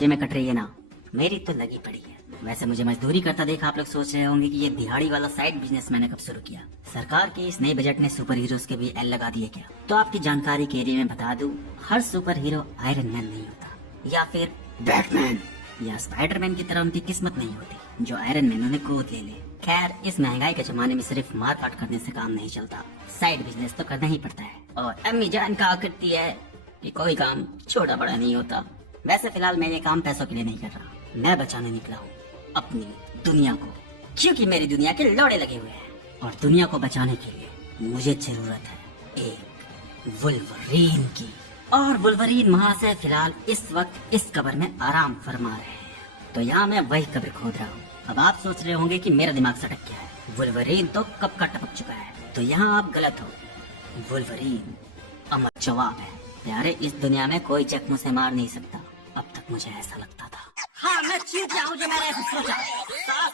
ये में कट रही है ना, मेरी तो लगी पड़ी है। वैसे मुझे मजदूरी करता देख आप लोग सोच रहे होंगे कि ये दिहाड़ी वाला साइड बिजनेस मैंने कब शुरू किया। सरकार के इस नए बजट ने सुपर हीरोज के भी एल लगा दिए क्या? तो आपकी जानकारी के एरिया में बता दूं, हर सुपर हीरो आयरन मैन नहीं होता या फिर बैटमैन या स्पाइडरमैन की तरह उनकी किस्मत नहीं होती जो आयरन मैन उन्हें गोद ले ले। खैर, इस महंगाई के जमाने में सिर्फ मार काट करने से काम नहीं चलता, साइड बिजनेस तो करना ही पड़ता है। और अम्मी जान कहा करती है कि कोई काम छोटा बड़ा नहीं होता। वैसे फिलहाल मैं ये काम पैसों के लिए नहीं कर रहा, मैं बचाने निकला हूँ अपनी दुनिया को, क्योंकि मेरी दुनिया के लौड़े लगे हुए हैं और दुनिया को बचाने के लिए मुझे जरूरत है एक वुल्वरीन की। और वुल्वरीन महाशय फिलहाल इस वक्त इस कब्र में आराम फरमा रहे हैं, तो यहाँ मैं वही कब्र खोद रहा हूँ। अब आप सोच रहे होंगे कि मेरा दिमाग सटक गया है, वुल्वरीन तो कब का टपक चुका है। तो यहाँ आप गलत हो, वुल्वरीन अमर जवाब है। प्यारे, इस दुनिया में कोई जख्म से मार नहीं सकता, अब तक मुझे ऐसा लगता था। हाँ, मैं चीख गया हूँ जो मैंने ऐसा सोचा।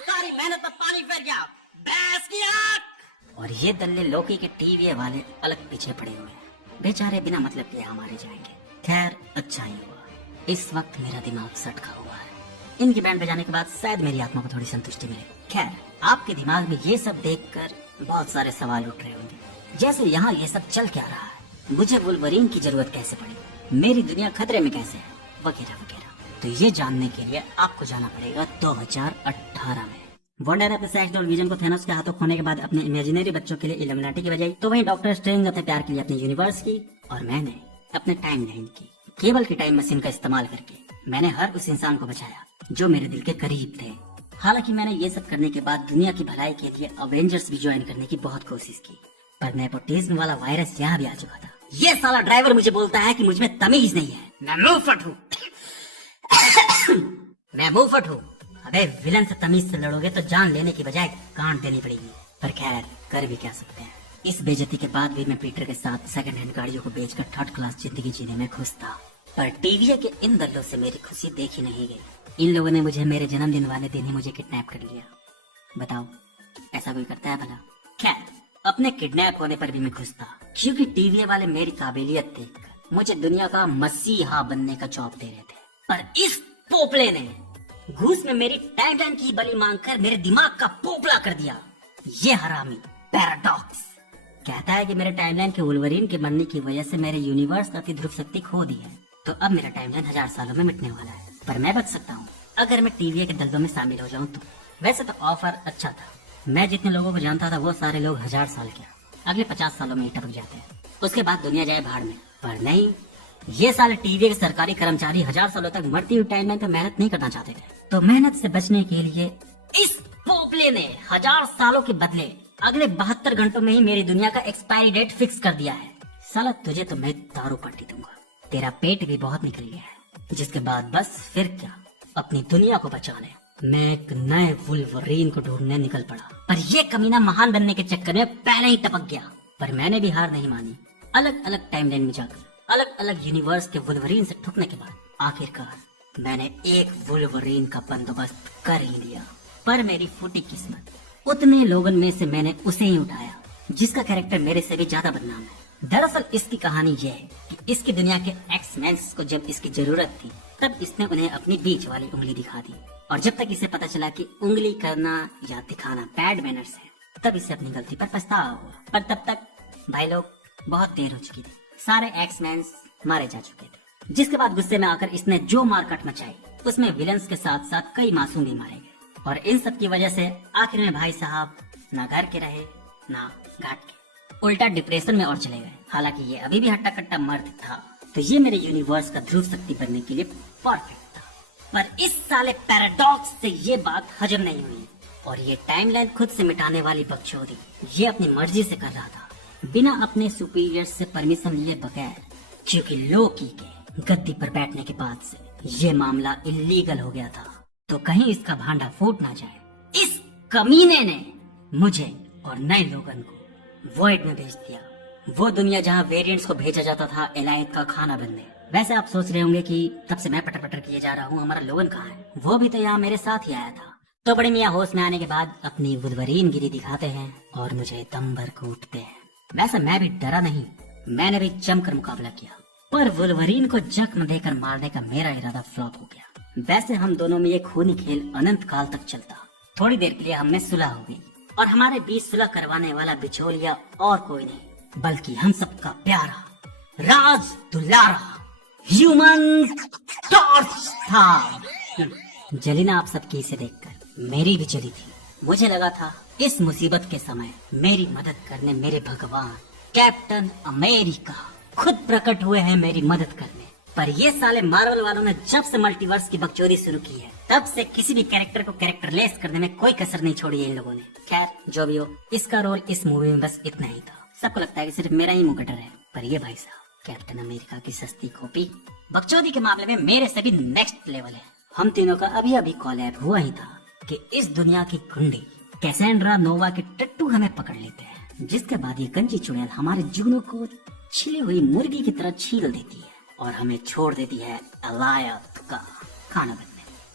सारी मेहनत में पानी फिर गया, भैंस की आंख। और ये दल्ले लोकी के टीवी वाले अलग पीछे पड़े हुए हैं, बेचारे बिना मतलब के हमारे जाएंगे। खैर, अच्छा ही हुआ इस वक्त मेरा दिमाग सटका हुआ है। इनकी बैंड बजाने के बाद शायद मेरी आत्मा को थोड़ी संतुष्टि मिले। खैर, आपके दिमाग में ये सब देखकर बहुत सारे सवाल उठ रहे होंगे, जैसे यहाँ ये सब चल क्या रहा है, मुझे वुल्वरीन की जरूरत कैसे पड़ी, मेरी दुनिया खतरे में कैसे है, वगैरह वगैरह। तो ये जानने के लिए आपको जाना पड़ेगा 2018 में। वंडर अपने सेक्स डॉल विजन को थैनोस के हाथों खोने के बाद अपने इमेजिनरी बच्चों के लिए इल्यूमिनाटी की बजाई, तो वहीं डॉक्टर स्ट्रेंज अपने प्यार के लिए अपनी यूनिवर्स की, और मैंने अपने टाइम लाइन की। केबल की टाइम मशीन का इस्तेमाल करके मैंने हर उस इंसान को बचाया जो मेरे दिल के करीब थे। हालांकि मैंने ये सब करने के बाद दुनिया की भलाई के लिए अवेंजर्स भी ज्वाइन करने की बहुत कोशिश की, पर नेपोटिज्म वाला वायरस यहाँ भी आ चुका था। ये साला ड्राइवर मुझे बोलता है कि मुझ में तमीज नहीं है, मैं मुंहफट हूँ। मैं मुंहफट हूँ। अबे विलन से तमीज से लड़ोगे तो जान लेने की बजाय काट देनी पड़ेगी, पर खैर कर भी क्या सकते हैं। इस बेइज्जती के बाद भी मैं पीटर के साथ सेकंड हैंड गाड़ियों को बेचकर थर्ड क्लास जिंदगी जीने में खुश था, पर टीवी के इन दल्लों से मेरी खुशी देखी नहीं गई। इन लोगों ने मुझे मेरे जन्मदिन वाले दिन ही मुझे किडनैप कर लिया। बताओ, ऐसा कोई करता है भला? खैर, अपने किडनैप होने पर भी मैं खुश था, क्योंकि टीवी वाले मेरी काबिलियत देखकर मुझे दुनिया का मसीहा बनने का जॉब दे रहे थे। पर इस पोपले ने घूस में मेरी टाइमलाइन की बलि मांगकर मेरे दिमाग का पोपला कर दिया। ये हरामी पैराडॉक्स कहता है कि मेरे टाइमलाइन के वुल्वरीन के बनने की वजह से मेरे यूनिवर्स का ध्रुव शक्ति खो दी है, तो अब मेरा टाइमलाइन 1000 सालों में मिटने वाला है। पर मैं बच सकता हूँ अगर मैं टीवी के दलदल में शामिल हो जाऊँ तो। वैसे तो ऑफर अच्छा था, मैं जितने लोगों को जानता था वो सारे लोग 1000 साल के अगले 50 सालों में ही टपक जाते हैं, उसके बाद दुनिया जाए भाड़ में। पर नहीं, ये साले टीवी के सरकारी कर्मचारी 1000 सालों तक मरती हुई टाइमलाइन पर मेहनत नहीं करना चाहते थे, तो मेहनत से बचने के लिए इस पोपले ने 1000 सालों के बदले अगले 72 घंटों में ही मेरी दुनिया का एक्सपायरी डेट फिक्स कर दिया है। साला तुझे तो मैं दारू पट्टी दूंगा, तेरा पेट भी बहुत निकल गया है। जिसके बाद बस फिर क्या, अपनी दुनिया को बचाने मैं एक नए वुल्वरीन को ढूंढने निकल पड़ा, पर ये कमीना महान बनने के चक्कर में पहले ही टपक गया। पर मैंने भी हार नहीं मानी। अलग अलग टाइमलाइन में जाकर अलग अलग यूनिवर्स के वुल्वरीन से ठुकने के बाद आखिरकार मैंने एक वुल्वरीन का बंदोबस्त कर ही लिया। पर मेरी फूटी किस्मत, उतने लोगों में से मैंने उसे ही उठाया जिसका कैरेक्टर मेरे से भी ज्यादा बदनाम है। दरअसल इसकी कहानी यह है कि इसकी दुनिया के एक्स-मेंस को जब इसकी जरूरत थी तब इसने उन्हें अपनी बीच वाली उंगली दिखा दी, और जब तक इसे पता चला कि उंगली करना या दिखाना बैड मैनर्स है, तब इसे अपनी गलती पर पछतावा हुआ। पर तब तक भाई लोग बहुत देर हो चुकी थी, सारे एक्स-मेंस मारे जा चुके थे। जिसके बाद गुस्से में आकर इसने जो मारकाट मचाई उसमें विलन्स के साथ साथ कई मासूम भी मारे गए, और इन सब की वजह से आखिर में भाई साहब ना घर के रहे ना घाट के, उल्टा डिप्रेशन में और चले गए। हालांकि ये अभी भी हट्टा कट्टा मर्द था, तो ये मेरे यूनिवर्स का ध्रुव शक्ति बनने के लिए परफेक्ट था। पर इस साले पैराडॉक्स से ये बात हजम नहीं हुई, और ये टाइमलाइन खुद से मिटाने वाली बकचोदी ये अपनी मर्जी से कर रहा था, बिना अपने सुपीरियर से परमिशन लिए बगैर, क्योंकि लोकी के गद्दी पर बैठने के बाद से ये मामला इलीगल हो गया था, तो कहीं इसका भांडा फूट ना जाए। इस कमीने ने मुझे और नए लोगन को वॉइड में भेज दिया, वो दुनिया जहाँ वेरिएंट्स को भेजा जाता था एलायत का खाना बनने। वैसे आप सोच रहे होंगे कि तब से मैं पटर पटर किए जा रहा हूँ, हमारा लोगन कहाँ है? वो भी तो यहाँ मेरे साथ ही आया था। तो बड़े मियाँ होश में आने के बाद अपनी वुल्वरीन गिरी दिखाते हैं और मुझे दम भर कूटते हैं। वैसे मैं भी डरा नहीं, मैंने भी जमकर मुकाबला किया, पर वुल्वरीन को जख्म देकर मारने का मेरा इरादा फ्लॉप हो गया। वैसे हम दोनों में ये खूनी खेल अनंत काल तक चलता। थोड़ी देर के लिए हम में सुलह हो गई और हमारे बीच सुलह करवाने वाला बिचौलिया और कोई नहीं बल्कि हम सबका प्यारा राज दुलारा ह्यूमन टॉर्च था। जलीना आप सबकी इसे देखकर मेरी भी जली थी। मुझे लगा था इस मुसीबत के समय मेरी मदद करने मेरे भगवान कैप्टन अमेरिका खुद प्रकट हुए हैं मेरी मदद करने। पर ये साले मार्वल वालों ने जब से मल्टीवर्स की बकचोदी शुरू की है तब से किसी भी कैरेक्टर को कैरेक्टरलेस करने में कोई कसर नहीं छोड़ी है इन लोगों ने। खैर जो भी हो, इसका रोल इस मूवी में बस इतना ही था। सबको लगता है कि सिर्फ मेरा ही मुंह कटर है, पर ये भाई साहब कैप्टन अमेरिका की सस्ती कॉपी। बकचोदी के मामले में मेरे से भी नेक्स्ट लेवल है। हम तीनों का अभी अभी कॉलैब हुआ ही था कि इस दुनिया की गुंडी कैसेंड्रा नोवा के टट्टू हमें पकड़ लेते हैं, जिसके बाद ये गंजी चुड़ैल हमारे जुगनू को छिली हुई मुर्गी की तरह छील देती है और हमें छोड़ देती है अलायत का खाना बनने।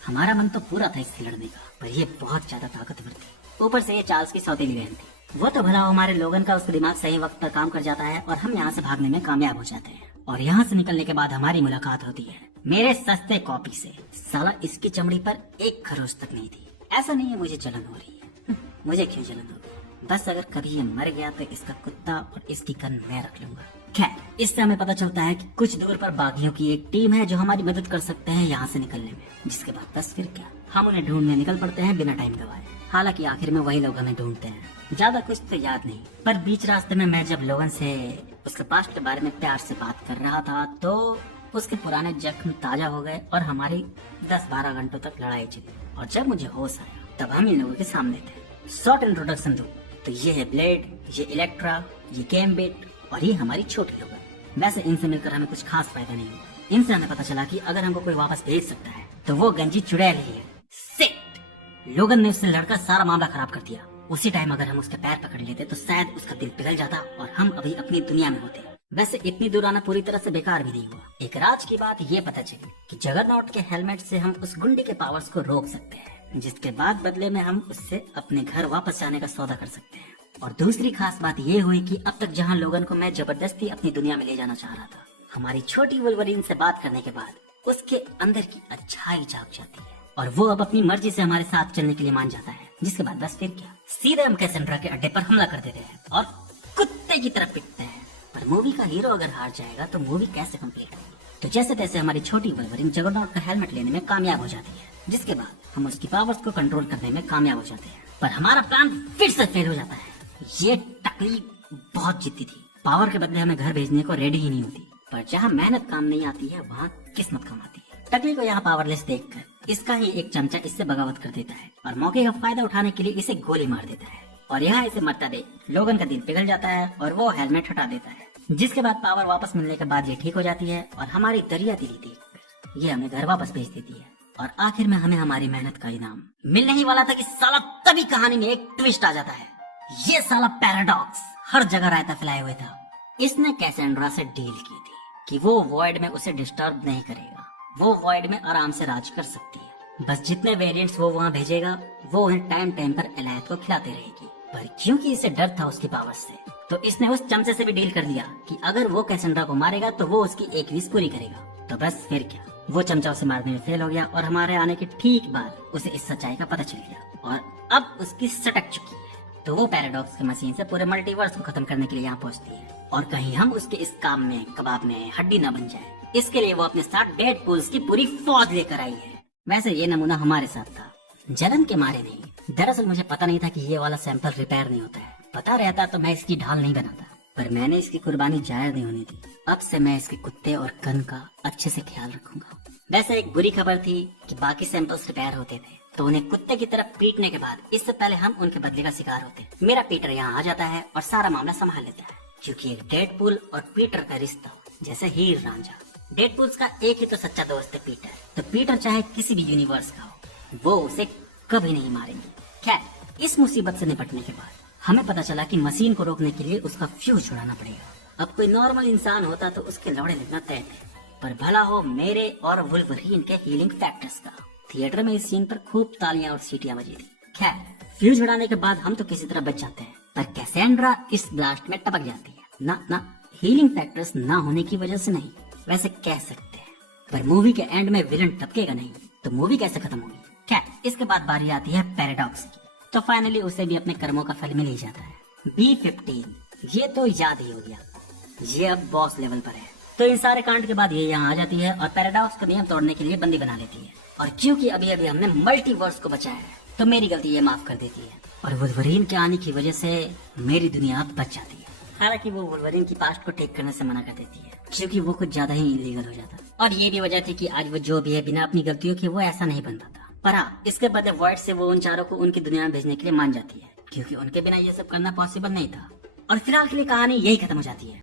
हमारा मन तो पूरा था इससे लड़ने का, पर ये बहुत ज्यादा ताकतवर थी। ऊपर से ये चार्ल्स की सौतेली बहन थी। वो तो भला हमारे लोगन का उसका दिमाग सही वक्त पर काम कर जाता है और हम यहाँ से भागने में कामयाब हो जाते हैं। और यहाँ से निकलने के बाद हमारी मुलाकात होती है मेरे सस्ते कॉपी से। साला इसकी चमड़ी पर एक खरोच तक नहीं थी। ऐसा नहीं है मुझे जलन हो रही है, मुझे क्यों जलन होगी? बस अगर कभी ये मर गया तो इसका कुत्ता और इसकी कन मैं रख लूंगा। खैर, इससे हमें पता चलता है कि कुछ दूर पर बागियों की एक टीम है जो हमारी मदद कर सकते हैं यहाँ से निकलने में। जिसके बाद बस फिर क्या, हम उन्हें ढूंढने निकल पड़ते हैं बिना टाइम गवाए। हालांकि आखिर में वही लोग हमें ढूंढते हैं। ज्यादा कुछ तो याद नहीं, पर बीच रास्ते में मैं जब लोगन से उसके पास्ट के बारे में प्यार से बात कर रहा था तो उसके पुराने जख्म ताजा हो गए और हमारी 10-12 घंटों तक लड़ाई चली। और जब मुझे होश आया तब हम इन लोगों के सामने थे। शॉर्ट इंट्रोडक्शन दो तो ये है ब्लेड, ये इलेक्ट्रा, ये गैम्बिट और ये हमारी छोटी लोगन। वैसे इनसे मिलकर हमें कुछ खास फायदा नहीं हुआ। इनसे हमें पता चला कि अगर हमको कोई वापस भेज सकता है तो वो गंजी चुड़ैल ही है। सिट! लोगन ने उससे लड़कर सारा मामला खराब कर दिया। उसी टाइम अगर हम उसके पैर पकड़ लेते तो शायद उसका दिल पिघल जाता और हम अभी अपनी दुनिया में होते। वैसे इतनी दूर आना पूरी तरह से बेकार भी नहीं हुआ। एक राज की बात ये पता चली कि जगरनॉट के हेलमेट से हम उस गुंडे के पावर्स को रोक सकते हैं, जिसके बाद बदले में हम उससे अपने घर वापस जाने का सौदा कर सकते हैं। और दूसरी खास बात ये हुई कि अब तक जहाँ लोगन को मैं जबरदस्ती अपनी दुनिया में ले जाना चाह रहा था, हमारी छोटी वुल्वरीन से बात करने के बाद उसके अंदर की अच्छाई जाग जाती है और वो अब अपनी मर्जी से हमारे साथ चलने के लिए मान जाता है। जिसके बाद बस फिर क्या, सीधे हम कैसेंड्रा के अड्डे पर हमला कर देते हैं और कुत्ते की तरह पिटते हैं। पर मूवी का हीरो अगर हार जाएगा तो मूवी कैसे कंप्लीट होगी? तो जैसे तैसे हमारी छोटी वुल्वरीन जगरनॉट का हेलमेट लेने में कामयाब हो जाती है, जिसके बाद हम उसकी पावर्स को कंट्रोल करने में कामयाब हो जाते हैं। पर हमारा प्लान फिर से फेल हो जाता है। ये टकली बहुत जिद्दी थी, पावर के बदले हमें घर भेजने को रेडी ही नहीं होती। पर जहाँ मेहनत काम नहीं आती है वहाँ किस्मत काम आती है। टकली को यहाँ पावरलेस देखकर इसका ही एक चमचा इससे बगावत कर देता है और मौके का फायदा उठाने के लिए इसे गोली मार देता है। और यहाँ इसे मरता देख लोगन का दिल पिघल जाता है और वो हेलमेट हटा देता है। जिसके बाद पावर वापस मिलने के बाद ये ठीक हो जाती है और हमारी दरिया दिली देखकर ये हमें घर वापस भेज देती है। और आखिर में हमें हमारी मेहनत का इनाम मिलने ही वाला था कि साला तभी कहानी में एक ट्विस्ट आ जाता है। ये साला पैराडॉक्स हर जगह रायता फैलाए हुए था। इसने कैसेंड्रा से डील की थी कि वो वॉइड में उसे डिस्टर्ब नहीं करेगा, वो वॉइड में आराम से राज कर सकती है। बस जितने वेरिएंट्स वो वहाँ भेजेगा वो उन्हें टाइम टाइम पर एलायत को खिलाते रहेगी। पर क्योंकि इसे डर था उसकी पावर से, तो इसने उस चमचे से भी डील कर दिया कि अगर वो कैसेंड्रा को मारेगा तो वो उसकी एक विश पूरी करेगा। तो बस फिर क्या, वो चमचा उसे मारने में फेल हो गया और हमारे आने के ठीक बाद उसे इस सच्चाई का पता चल गया और अब उसकी सटक चुकी है। तो वो पैराडॉक्स की मशीन से पूरे मल्टीवर्स को खत्म करने के लिए यहाँ पहुँचती है और कहीं हम उसके इस काम में कबाब में हड्डी न बन जाए, इसके लिए वो अपने साथ डेडपूल्स की पूरी फौज लेकर आई है। वैसे ये नमूना हमारे साथ था, जलन के मारे नहीं। दरअसल मुझे पता नहीं था कि ये वाला सैंपल रिपेयर नहीं होता है। पता रहता तो मैं इसकी ढाल नहीं बनाता, पर मैंने इसकी कुर्बानी जाया नहीं होनी थी। अब से मैं इसके कुत्ते और कन का अच्छे से ख्याल रखूंगा। वैसे एक बुरी खबर थी कि बाकी सैंपल्स रिपेयर होते थे तो उन्हें कुत्ते की तरफ पीटने के बाद इससे पहले हम उनके बदले का शिकार होते। मेरा पीटर यहाँ आ जाता है और सारा मामला संभाल लेता है, क्योंकि एक डेडपूल और पीटर का रिश्ता जैसे हीर रांझा। डेडपूल्स का एक ही तो सच्चा दोस्त है पीटर, तो पीटर चाहे किसी भी यूनिवर्स का हो वो उसे कभी नहीं मारेंगे। खैर, इस मुसीबत से निपटने के बाद हमें पता चला कि मशीन को रोकने के लिए उसका फ्यूज छुड़ाना पड़ेगा। अब कोई नॉर्मल इंसान होता तो उसके लौड़े लगना तय थे, पर भला हो मेरे और वुल्वरीन के हीलिंग फैक्टर्स का। थिएटर में इस सीन पर खूब तालियां और सीटियां बजी थी। खैर, फ्यूज उड़ाने के बाद हम तो किसी तरह बच जाते हैं, पर कैसेंड्रा इस ब्लास्ट में टपक जाती है। ना हीलिंग फैक्टर्स ना होने की वजह से नहीं, वैसे कह सकते हैं। पर मूवी के एंड में विलन टपकेगा नहीं, तो मूवी कैसे खत्म होगी? खैर, इसके बाद बारी आती है पैराडॉक्स की। तो फाइनली उसे भी अपने कर्मों का फल मिल ही जाता है। B15, ये तो याद ही हो गया, ये अब बॉस लेवल पर है। तो इन सारे कांड के बाद ये यहाँ आ जाती है और पैराडॉक्स का नियम तोड़ने के लिए बंदी बना लेती है। और क्योंकि अभी अभी हमने मल्टीवर्स को बचाया है, तो मेरी गलती ये माफ कर देती है और वुल्वरीन के आने की वजह से मेरी दुनिया अब बच जाती है। हालांकि वो वुल्वरीन की पास्ट को ठीक करने से मना कर देती है, क्योंकि वो कुछ ज्यादा ही इलीगल हो जाता। और ये भी वजह थी कि आज वो जो भी है बिना अपनी गलतियों के वो ऐसा नहीं बन पाता। पर हाँ, इसके बदले वर्ड से वो उन चारों को उनकी दुनिया में भेजने के लिए मान जाती है, क्योंकि उनके बिना ये सब करना पॉसिबल नहीं था। और फिलहाल के लिए कहानी यही खत्म हो जाती है।